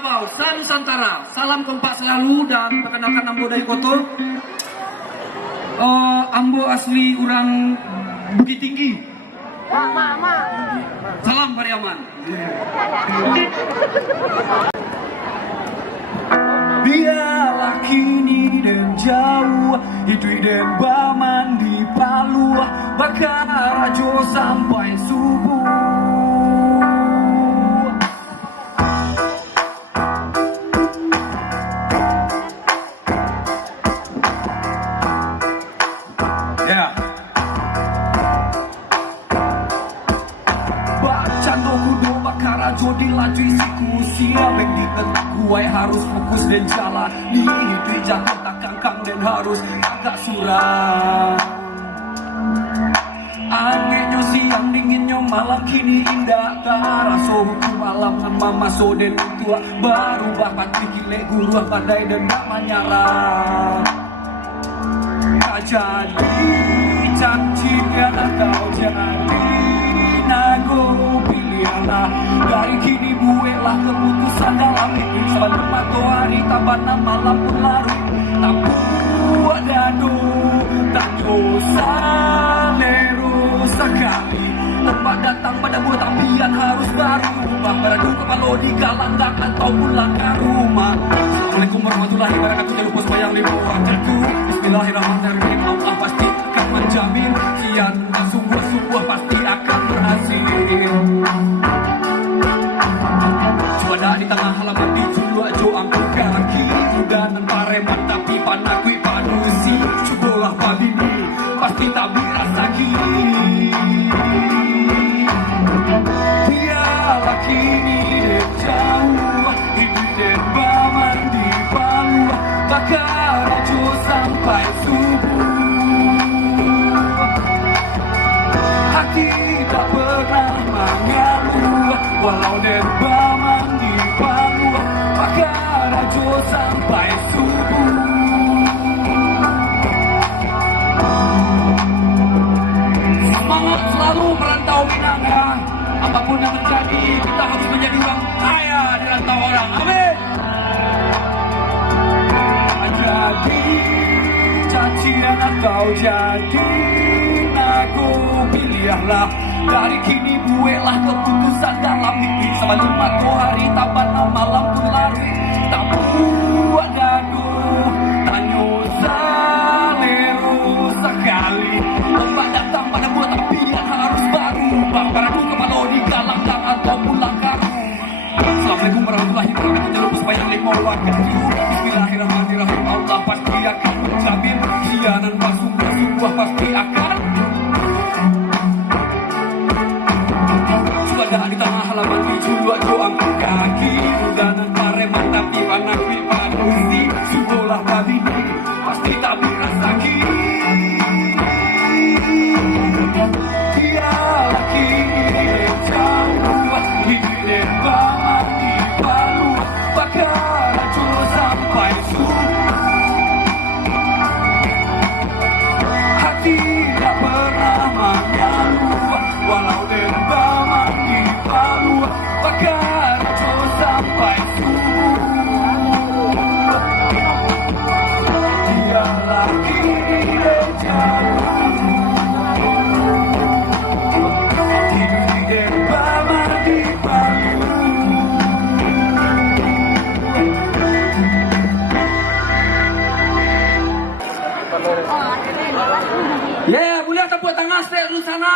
Minangkabau, Nusantara. Salam kompak selalu dan perkenalkan Ambo dari Koto. Ambo asli orang Bukit Tinggi. Salam Pariaman. Biarlah kini dan jauh, hidup dan baman di Palu, bakar rajo sampai subuh. Jodi laju isiku siap yang diketak gue harus fokus dan jalan di hidup jatuh tak kangkang dan harus agak suram. Anehnya siang dinginnya malam kini indah taraso hukum alam mama so dan tua berubah pati kile guru pandai dan gak menyerah. Tak jadi cacinya kau jadi nago pilihanlah. Dari kini buatlah keputusan dalam hidup. Sebelum matahari tabana malam pun larut. Tak buat dado, tak dosa leru sekali. Tempat datang pada buat tapian harus berubah. Beradu kepala di galanggak atau pulang ke rumah. Assalamualaikum warahmatullahi wabarakatuh. Jangan lupa sembahyang lima waktu. Bismillahirrahmanirrahim. Allah pasti akan menjamin. Kian dan sungguh-sungguh pasti akan berhasil. Pada di tengah halaman di Julu ajo angkut kaki Udanan pareman tapi panakui panusi Cubolah pabini pasti tak birasaki. Biarlah kini dan jauh hidup dan baman di Palu bakar ajo sampai subuh. Hati tak pernah mengeluh walau dan baman di Palu bakar ajo sampai subuh. Semangat selalu merantau Minangka. Apapun yang terjadi kita harus menjadi orang kaya di rantau orang. Amin. Jadi cacian atau jadi nago pilihlah. Dari kini buatlah keputusan dalam hidup. Sebelum matahari tabana malam pun larut. Tak buat gaduh, tak nyosa leru sekali. Tempat datang pada buat tapian harus berubah. Beradu kepala di galanggak atau pulang ke rumah. Assalamualaikum warahmatullahi wabarakatuh. Jangan lupa sembahyang lima waktu. Bismillahirrahmanirrahim. Allah pasti akan menjamin. Khianat sungguh-sungguh pasti akan. Di tengah halaman di Julu ajo angkut kaki Udanan pareman tapi panakui panusi Subolah pabini pasti tak birasaki. Biarlah kini jauh hidup dan baman di Palu bakar ajo sampai subuh. Hati tak pernah mengeluh walau dan baman di Palu bakar ajo sampai subuh. Biarlah kini dan jauh hidup dan baman di Palu. Ya, boleh tepuk tangan stay dulu sana.